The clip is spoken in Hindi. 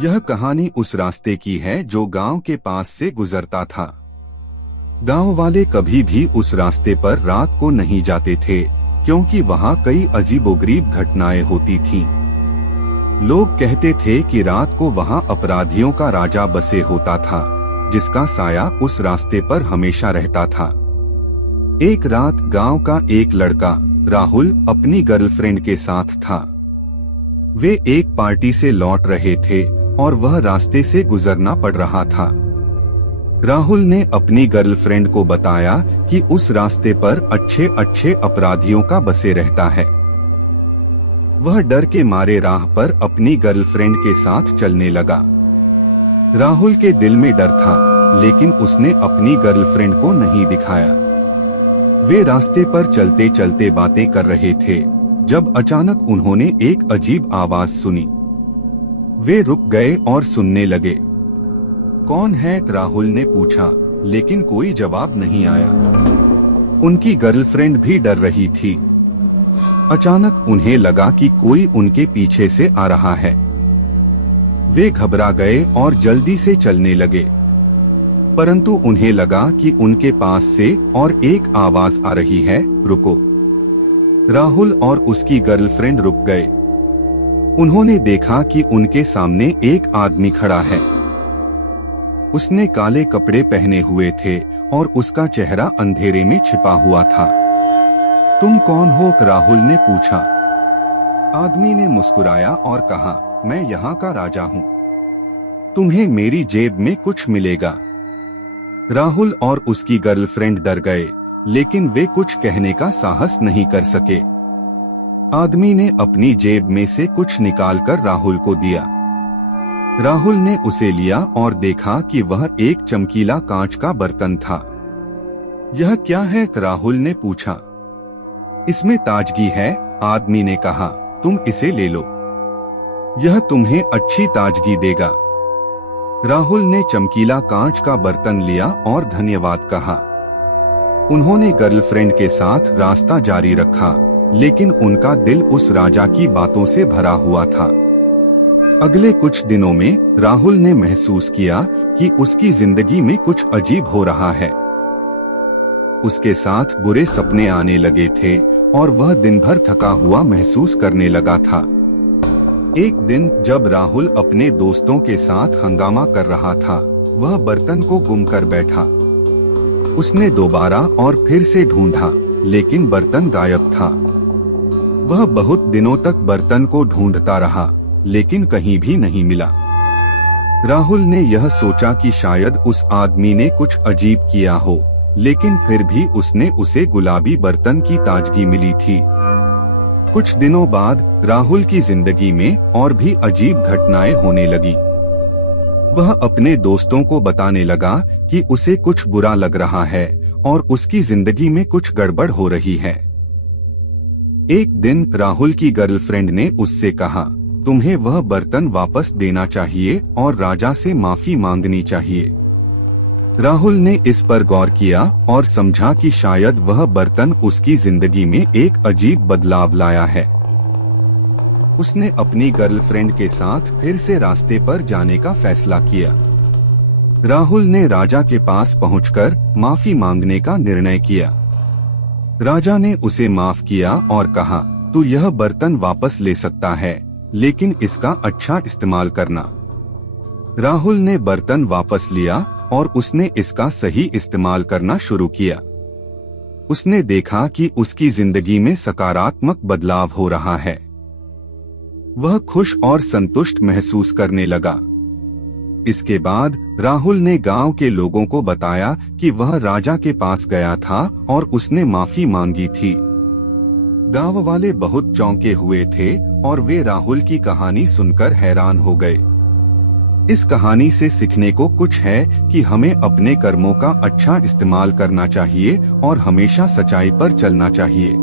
यह कहानी उस रास्ते की है जो गांव के पास से गुजरता था। गांव वाले कभी भी उस रास्ते पर रात को नहीं जाते थे क्योंकि वहां कई अजीबोगरीब घटनाएं होती थीं। लोग कहते थे कि रात को वहां अपराधियों का राजा बसे होता था, जिसका साया उस रास्ते पर हमेशा रहता था। एक रात गांव का एक लड़का राहुल अपनी गर्लफ्रेंड के साथ था। वे एक पार्टी से लौट रहे थे और वह रास्ते से गुजरना पड़ रहा था। राहुल ने अपनी गर्लफ्रेंड को बताया कि उस रास्ते पर अच्छे अपराधियों का बसे रहता है। वह डर के मारे राह पर अपनी गर्लफ्रेंड के साथ चलने लगा। राहुल के दिल में डर था, लेकिन उसने अपनी गर्लफ्रेंड को नहीं दिखाया। वे रास्ते पर चलते चलते बातें कर रहे थे जब अचानक उन्होंने एक अजीब आवाज सुनी। वे रुक गए और सुनने लगे। कौन है? राहुल ने पूछा, लेकिन कोई जवाब नहीं आया। उनकी गर्लफ्रेंड भी डर रही थी। अचानक उन्हें लगा कि कोई उनके पीछे से आ रहा है। वे घबरा गए और जल्दी से चलने लगे, परंतु उन्हें लगा कि उनके पास से और एक आवाज आ रही है, रुको। राहुल और उसकी गर्लफ्रेंड रुक गए। उन्होंने देखा कि उनके सामने एक आदमी खड़ा है। उसने काले कपड़े पहने हुए थे और उसका चेहरा अंधेरे में छिपा हुआ था। तुम कौन हो? राहुल ने पूछा। आदमी ने मुस्कुराया और कहा, मैं यहाँ का राजा हूँ। तुम्हें मेरी जेब में कुछ मिलेगा। राहुल और उसकी गर्लफ्रेंड डर गए, लेकिन वे कुछ कहने का साहस नहीं कर सके। आदमी ने अपनी जेब में से कुछ निकालकर राहुल को दिया। राहुल ने उसे लिया और देखा कि वह एक चमकीला कांच का बर्तन था। यह क्या है? राहुल ने पूछा। इसमें ताजगी है, आदमी ने कहा, तुम इसे ले लो। यह तुम्हें अच्छी ताजगी देगा। राहुल ने चमकीला कांच का बर्तन लिया और धन्यवाद कहा। उन्होंने गर्लफ्रेंड के साथ रास्ता जारी रखा, लेकिन उनका दिल उस राजा की बातों से भरा हुआ था। अगले कुछ दिनों में राहुल ने महसूस किया कि उसकी जिंदगी में कुछ अजीब हो रहा है। उसके साथ बुरे सपने आने लगे थे और वह दिन भर थका हुआ महसूस करने लगा था। एक दिन जब राहुल अपने दोस्तों के साथ हंगामा कर रहा था, वह बर्तन को गुम कर बैठा। उसने दोबारा और फिर से ढूंढा, लेकिन बर्तन गायब था। वह बहुत दिनों तक बर्तन को ढूंढता रहा, लेकिन कहीं भी नहीं मिला। राहुल ने यह सोचा कि शायद उस आदमी ने कुछ अजीब किया हो, लेकिन फिर भी उसने उसे गुलाबी बर्तन की ताजगी मिली थी। कुछ दिनों बाद राहुल की जिंदगी में और भी अजीब घटनाएं होने लगी। वह अपने दोस्तों को बताने लगा कि उसे कुछ बुरा लग रहा है और उसकी जिंदगी में कुछ गड़बड़ हो रही है। एक दिन राहुल की गर्लफ्रेंड ने उससे कहा, तुम्हें वह बर्तन वापस देना चाहिए और राजा से माफी मांगनी चाहिए। राहुल ने इस पर गौर किया और समझा कि शायद वह बर्तन उसकी जिंदगी में एक अजीब बदलाव लाया है। उसने अपनी गर्लफ्रेंड के साथ फिर से रास्ते पर जाने का फैसला किया। राहुल ने राजा के पास पहुंचकर माफी मांगने का निर्णय किया। राजा ने उसे माफ किया और कहा, तू यह बर्तन वापस ले सकता है, लेकिन इसका अच्छा इस्तेमाल करना। राहुल ने बर्तन वापस लिया और उसने इसका सही इस्तेमाल करना शुरू किया। उसने देखा कि उसकी जिंदगी में सकारात्मक बदलाव हो रहा है। वह खुश और संतुष्ट महसूस करने लगा। इसके बाद राहुल ने गांव के लोगों को बताया कि वह राजा के पास गया था और उसने माफी मांगी थी। गांव वाले बहुत चौंके हुए थे और वे राहुल की कहानी सुनकर हैरान हो गए। इस कहानी से सीखने को कुछ है कि हमें अपने कर्मों का अच्छा इस्तेमाल करना चाहिए और हमेशा सच्चाई पर चलना चाहिए।